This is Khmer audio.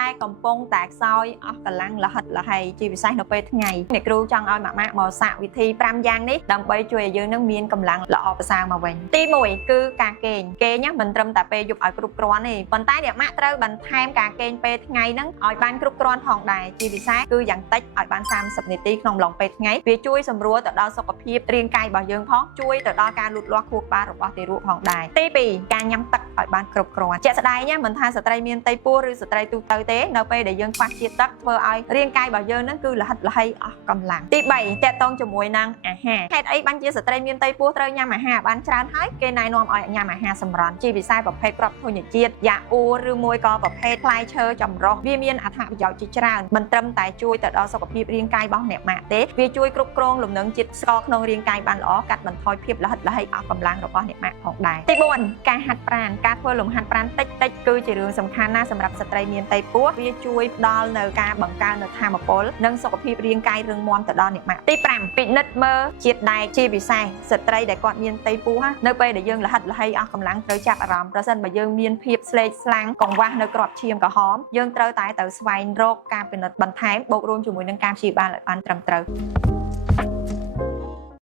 តែកំពុងតែខ្សោយអស់កម្លាំងលហិតលហៃជាពិសេសនៅពេលថ្ងៃអ្នកគ្រូចង់ឲ្យម៉ាក់មកសាកវិធី5យ៉ាងនេះដើម្បីជួយឲ្យយើងនឹងមានកម្លាំងល្អប្រសើរមកវិញទី1គឺការគេងមិនត្រឹមតែពេលយប់ឲ្យគ្រប់គ្រាន់ទេប៉ុន្តែអ្នកម៉ាក់ត្រូវបន្ថែមការគេងពេលថ្ងៃហ្នឹងឲ្យបានគ្រប់គ្រាន់ផងដែរជាពិសេសគឺយ៉ាងតិចឲ្យបាន30នាទីក្នុងអំឡុងពេលថ្ងៃវាជួយសម្រួលទៅដល់សុខភាពរាងកាយរបស់យើងផងជួយទៅដល់ការលូតលាស់ខួរក្បាលរបស់ទារកផងដែរទី2ការញ៉ាំទឹកឲ្យបានគ្រប់គ្រាន់ជាក់ស្ដែងមិនថាស្ត្រីមានផ្ទៃពោះឬស្ត្រីទូទៅទេនៅពេលដែលយើងខ្វះជាតិទឹកធ្វើឲ្យរាងកាយរបស់យើងនឹងគឺលហិតលហៃអស់កម្លាំងទី3តកតងជាមួយនឹងអាហារហេតុអីបានជាស្ត្រីមានផ្ទៃពោះត្រូវញ៉ាំអាហារបានច្រើនហើយគេណែនាំឲ្យញ៉ាំអាហារសម្រន់ជាពិសេសប្រភេទគ្រាប់ធញ្ញជាតិយ៉ាអ៊ូឬមួយក៏ប្រភេទផ្លែឈើចម្រុះវាមានអត្ថប្រយោជន៍ជាច្រើនមិនត្រឹមតែជួយទៅដល់សុខភាពរាងកាយរបស់អ្នកម៉ាក់ទេវាជួយគ្រប់គ្រងលំនឹងជាតិស្ករក្នុងរាងកាយបានល្អកាត់បន្ថយភាពលហិតលហៃអស់កម្លាំងរបស់អ្នកម៉ាក់ផងដែរទី4ការហាត់ប្រាណការធ្វើលំហាត់ប្រាណតិចៗគឺជារឿងសំខាន់ណាស់សម្រាប់ស្ត្រីមានផ្ទៃពោះវាជួយផ្ដល់នៅការបង្កើននៅថាមពលនិងសុខភាពរាងកាយរឹងមាំទៅដល់អ្នកម៉ាក់ទី5ពិនិត្យមើលជាតិដែកជាពិសេសស្ត្រីដែលគាត់មានផ្ទៃពោះនៅពេលដែលយើងលហិតលហៃអស់កម្លាំងត្រូវចាប់អារម្មណ៍ប្រសិនបើយើងមានភាពស្លេកស្លាំងកង្វះនៅក្របឈាមក្រហមយើងត្រូវតែទៅស្វែងរកការពិនិត្យបន្ថែមបូករួមជាមួយនឹងការព្យាបាលឲ្យបានត្រឹមត្រូវ